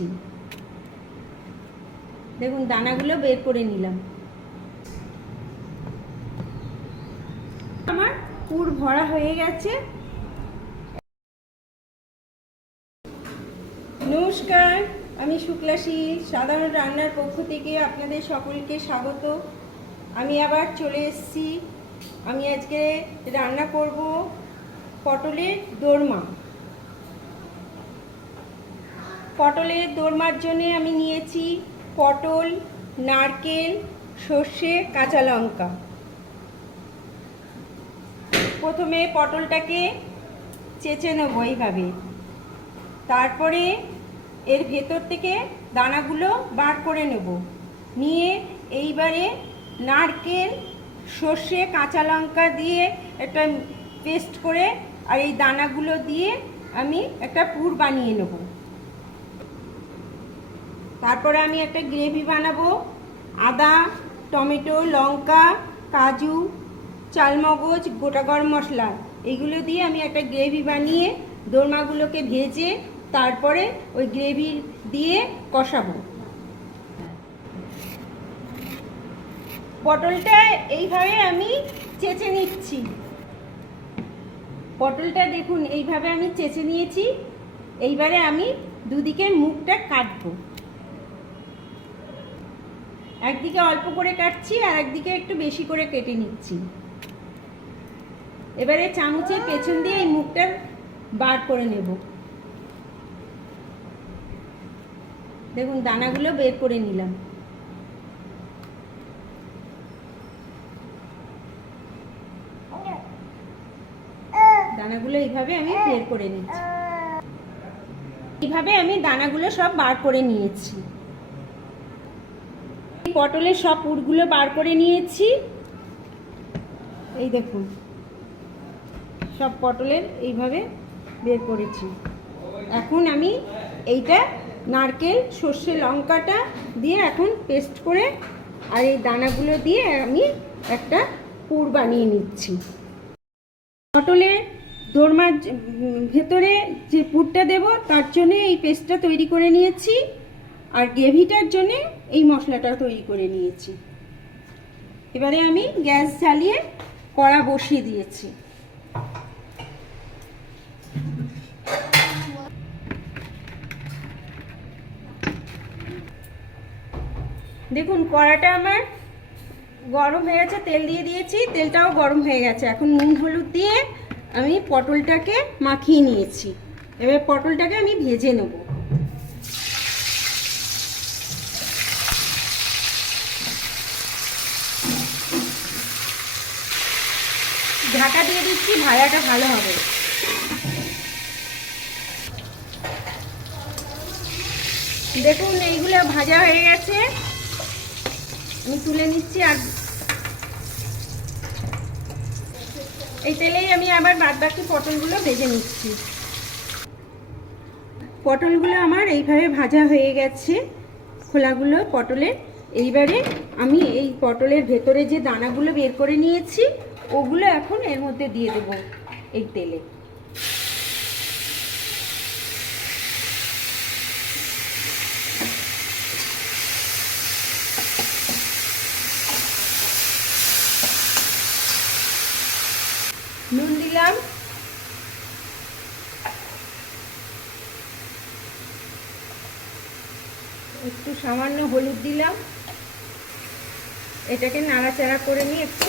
নিচ্ছি। দেখুন দানাগুলো বের করে নিলাম। আমার পুর ভরা হয়ে গেছে। নমস্কার, আমি শুক্লাশী সাধারণ রান্নার পক্ষ থেকে আপনাদের সকলকে স্বাগত। আমি আবার চলে এসেছি। আমি আজকে রান্না করব পটলের দোরমা। পটলের দোরমার জন্য আমি নিয়েছি পটল, নারকেল, সর্ষে, কাঁচা লঙ্কা। প্রথমে পটলটাকে চেঁচে নেব এইভাবে, তারপরে এর ভেতর থেকে দানাগুলো বার করে নেব। নিয়ে এইবারে নারকেল, সর্ষে, কাঁচা লঙ্কা দিয়ে একটা পেস্ট করে আর এই দানাগুলো দিয়ে আমি একটা পুর বানিয়ে নেব। তারপরে আমি একটা গ্রেভি বানাবো। আদা, টমেটো, লঙ্কা, কাজু, চালমগজ, গোটা গরম মশলা এইগুলো দিয়ে আমি একটা গ্রেভি বানিয়ে দোরমাগুলোকে ভেজে তারপরে ওই গ্রেভি দিয়ে কষাবো। পটলটা এইভাবে আমি চেঁচে নিচ্ছি। পটলটা দেখুন এইভাবে আমি চেঁচে নিয়েছি। এইবারে আমি দুদিকে মুখটা কাটবো। একদিকে অল্প করে কাটছি আর একদিকে একটু বেশি করে কেটে নিচ্ছি। এবারে চামচের পেছন দিয়ে এই মুখটা বার করে নেব। দেখুন দানাগুলো বের করে নিলাম। দানাগুলো এইভাবে আমি বের করে নিচ্ছি। এইভাবে আমি দানাগুলো সব বার করে নিয়েছি। পটলের সব পুরগুলো বার করে নিয়েছি। এই দেখুন সব পটলের এইভাবে বের করেছি। এখন আমি এইটা নারকেল, সর্ষে, লঙ্কাটা দিয়ে এখন পেস্ট করে আর এই দানাগুলো দিয়ে আমি একটা পুর বানিয়ে নিচ্ছি। পটলের দোরমার ভেতরে যে পুরটা দেব তার জন্য এই পেস্টটা তৈরি করে নিয়েছি আর গ্রেভিটার জন্য এই মশলাটা তৈরি করে নিয়েছি। এবারে আমি গ্যাস জ্বালিয়ে কড়া বসিয়ে দিয়েছি। দেখুন কড়াটা আমার গরম হয়ে গেছে, তেল দিয়ে দিয়েছি, তেলটাও গরম হয়ে গেছে। এখন নুন হলুদ দিয়ে আমি পটলটাকে মাখিয়ে নিয়েছি। এবার পটলটাকে আমি ভেজে নেব। ঢাকা দিয়ে দিচ্ছি, ভাজাটা ভালো হবে। দেখুন এইগুলো ভাজা হয়ে গেছে, আমি তুলে নিচ্ছি। আর এই তেলেই আমি আবার বাদবাকি পটলগুলো ভেজে নিচ্ছি। পটলগুলো আমার এইভাবে ভাজা হয়ে গেছে, খোলাগুলো পটলের। এইবারে আমি এই পটলের ভেতরে যে দানাগুলো বের করে নিয়েছি ওগুলো এখন এর মধ্যে দিয়ে দেবো এই তেলে। নুন দিলাম, একটু সামান্য হলুদ দিলাম। এটাকে নাড়াচাড়া করে নিয়ে একটু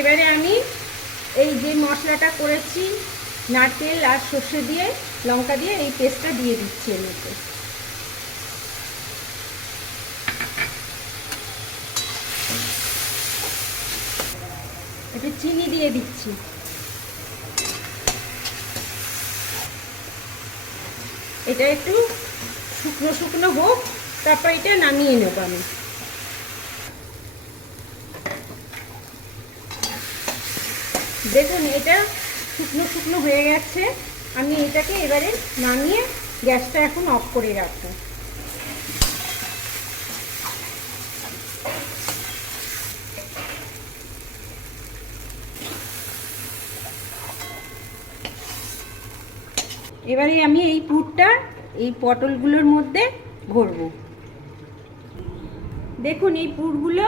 এবারে আমি এই যে মশলাটা করেছি নারকেল আর সর্ষে দিয়ে লঙ্কা দিয়ে এই পেস্টটা দিয়ে দিচ্ছি এর মধ্যে। একটু চিনি দিয়ে দিচ্ছি। এটা একটু শুকনো শুকনো হোক, তারপর এটা নামিয়ে নেব আমি। দেখুন এটা শুকনো শুকনো হয়ে গেছে। আমি এটাকে এবারে নামিয়ে গ্যাসটা এখন অফ করে রাখবো। এবারে আমি এই পুরটা এই পটলগুলোর মধ্যে ভরবো। দেখুন এই পুরগুলো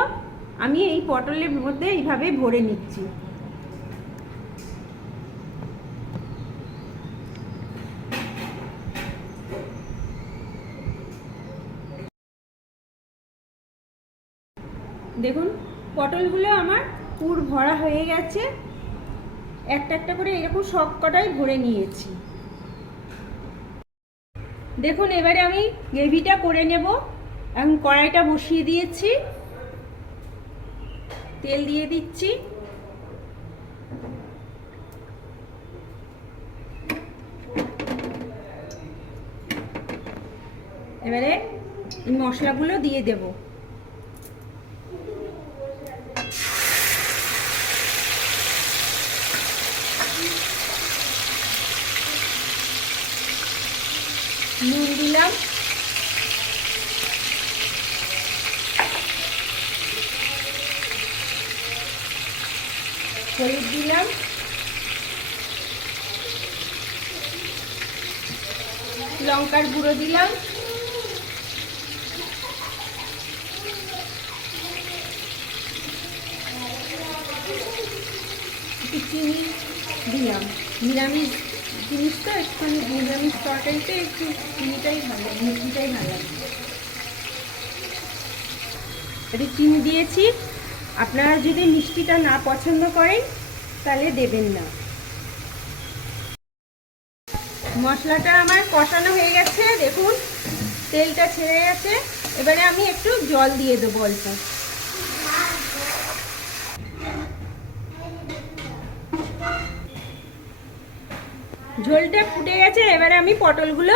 আমি এই পটলের মধ্যে এইভাবে ভরে নিচ্ছি। দেখুন পটলগুলো আমার পুর ভরা হয়ে গেছে, একটা একটা করে এরকম সব কটাই ভরে নিয়েছি। দেখুন এবারে আমি গ্রেভিটা করে নেব। এখন কড়াইটা বসিয়ে দিয়েছি, তেল দিয়ে দিচ্ছি। এবারে এই মশলাগুলো দিয়ে দেব। নুন দিলাম, হলুদ দিলাম, লঙ্কার গুঁড়ো দিলাম, একটু চিনি দিলাম। নিরামিষ জিনিস তো একটুখানি নিরামিষ তরকারিতে একটু চিনিটাই ভালো লাগে, মিষ্টিটাই ভালো লাগে। একটু চিনি দিয়েছি, আপনারা যদি মিষ্টিটা না পছন্দ করেন তাহলে দেবেন না। মশলাটা আমার কষানো হয়ে গেছে, দেখুন তেলটা ছেড়ে গেছে। এবারে আমি একটু জল দিয়ে দেবো অল্প। ঝোলটা ফুটে গেছে, এবারে আমি পটলগুলো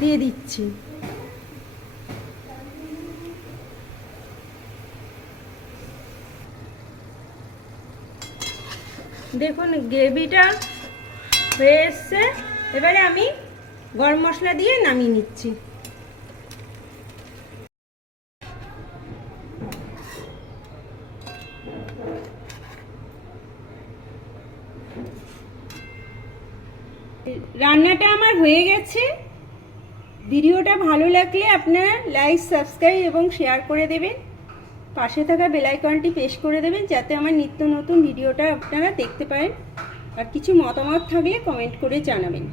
দিয়ে দিচ্ছি। দেখুন গ্রেভিটা হয়ে এসছে, এবারে আমি গরম মশলা দিয়ে নামিয়ে নিচ্ছি। রান্নাটা আমার হয়ে গেছে। ভিডিওটা ভালো লাগলে আপনারা লাইক, সাবস্ক্রাইব এবং শেয়ার করে দেবেন। পাশে থাকা বেল আইকনটি প্রেস করে দেবেন যাতে আমার নিত্য নতুন ভিডিওটা আপনারা দেখতে পারেন। আর কিছু মতামত থাকলে কমেন্ট করে জানাবেন।